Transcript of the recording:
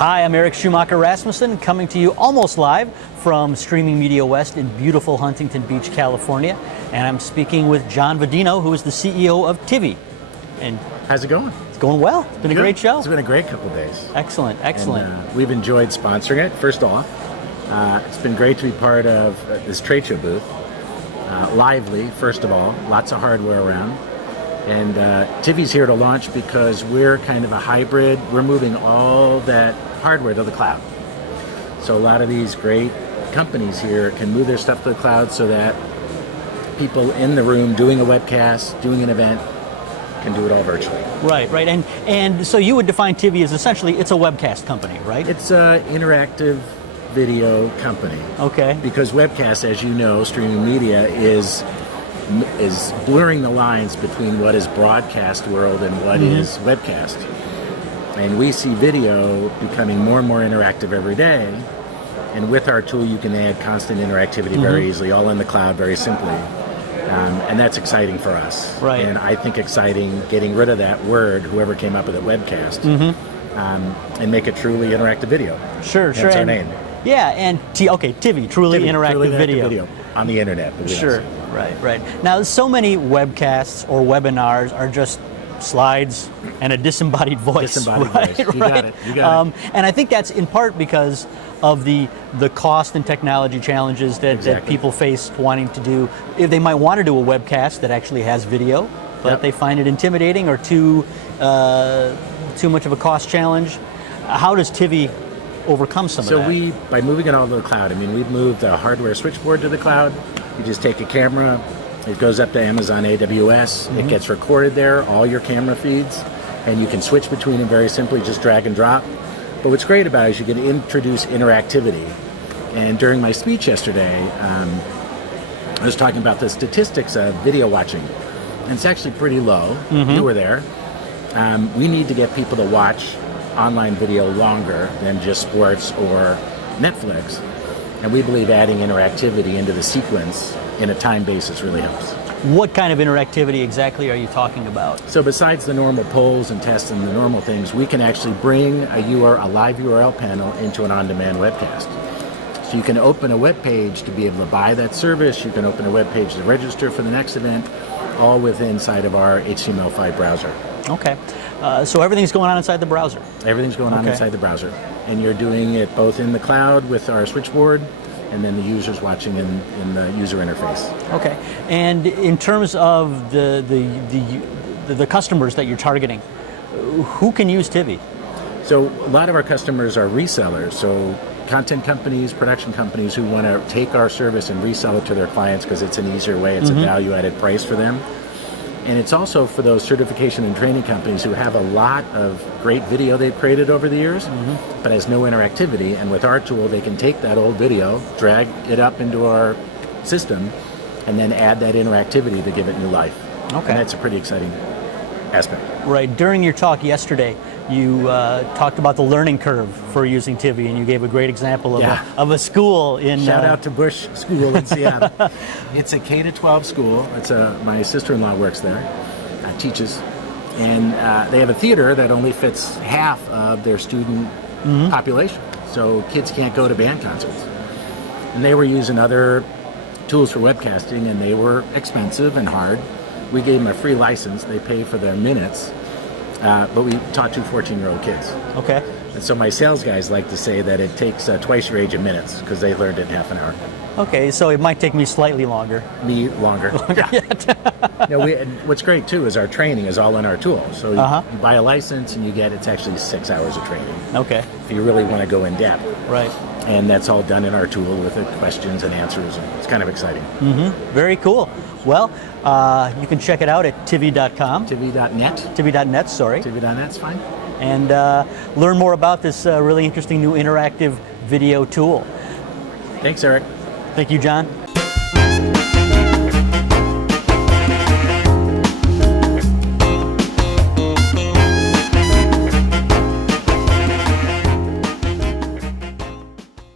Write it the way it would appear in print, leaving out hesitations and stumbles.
Hi, I'm Eric Schumacher Rasmussen, coming to you almost live from Streaming Media West in beautiful Huntington Beach, California. And I'm speaking with John Vadino, who is the CEO of Tivi. And how's it going? It's going well. It's been a great show. It's been a great couple of days. Excellent, excellent. And, we've enjoyed sponsoring it, first off. It's been great to be part of this trade show booth. Lively, first of all, lots of hardware around. And Tivi's here to launch because we're kind of a hybrid. We're moving all that hardware to the cloud. So a lot of these great companies here can move their stuff to the cloud so that people in the room doing a webcast, doing an event, can do it all virtually. Right, right. And so you would define Tivi as essentially, it's a webcast company, right? It's an interactive video company. Okay. Because webcast, as you know, streaming media is blurring the lines between what is broadcast world and what is webcast. And we see video becoming more and more interactive every day. And with our tool, you can add constant interactivity very easily, all in the cloud, very simply. And that's exciting for us. Right. And I think exciting getting rid of that word, whoever came up with it, webcast, and make it truly interactive video. Sure, That's our name. Yeah, and Tivi, truly interactive video. On the internet. Sure, right. Now, so many webcasts or webinars are just slides and a disembodied voice. Disembodied voice. You got it. And I think that's in part because of the cost and technology challenges that people face wanting to do. If they might want to do a webcast that actually has video, but they find it intimidating or too much of a cost challenge. How does Tivi overcome some of that? So by moving it all to the cloud, we've moved a hardware switchboard to the cloud. You just take a camera, it goes up to Amazon AWS, it gets recorded there, all your camera feeds, and you can switch between them very simply, just drag and drop. But what's great about it is you can introduce interactivity. And during my speech yesterday, I was talking about the statistics of video watching. And it's actually pretty low. You were there. We need to get people to watch online video longer than just sports or Netflix. And we believe adding interactivity into the sequence in a time basis really helps. What kind of interactivity exactly are you talking about? So besides the normal polls and tests and the normal things, we can actually bring a live URL panel into an on-demand webcast. So you can open a web page to be able to buy that service. You can open a web page to register for the next event, all inside of our HTML5 browser. Okay. So everything's going on inside the browser? Everything's going on inside the browser. And you're doing it both in the cloud with our switchboard and then the users watching in the user interface. Okay. And in terms of the customers that you're targeting, who can use Tivi? So a lot of our customers are resellers. So content companies, production companies who want to take our service and resell it to their clients because it's an easier way. It's a value-added price for them. And it's also for those certification and training companies who have a lot of great video they've created over the years, but has no interactivity. And with our tool, they can take that old video, drag it up into our system, and then add that interactivity to give it new life. Okay. And that's a pretty exciting aspect. Right. During your talk yesterday, you talked about the learning curve for using Tivi, and you gave a great example of a school in... Shout out to Bush School in Seattle. It's a K-12 school. My sister-in-law works there, teaches, and they have a theater that only fits half of their student population. So kids can't go to band concerts. And they were using other tools for webcasting, and they were expensive and hard. We gave them a free license. They pay for their minutes. But we taught 2 14-year-old kids. Okay. And so my sales guys like to say that it takes twice your age of minutes because they learned it in half an hour. Okay, so it might take me slightly longer. Me longer. What's great too is our training is all in our tool. So you buy a license and it's actually 6 hours of training. Okay. If you really want to go in depth. Right. And that's all done in our tool with the questions and answers. It's kind of exciting. Very cool. Well, you can check it out at Tivi.com. Tivi.net. Tivi.net, sorry. Tivi.net's fine. And learn more about this really interesting new interactive video tool. Thanks, Eric. Thank you, John.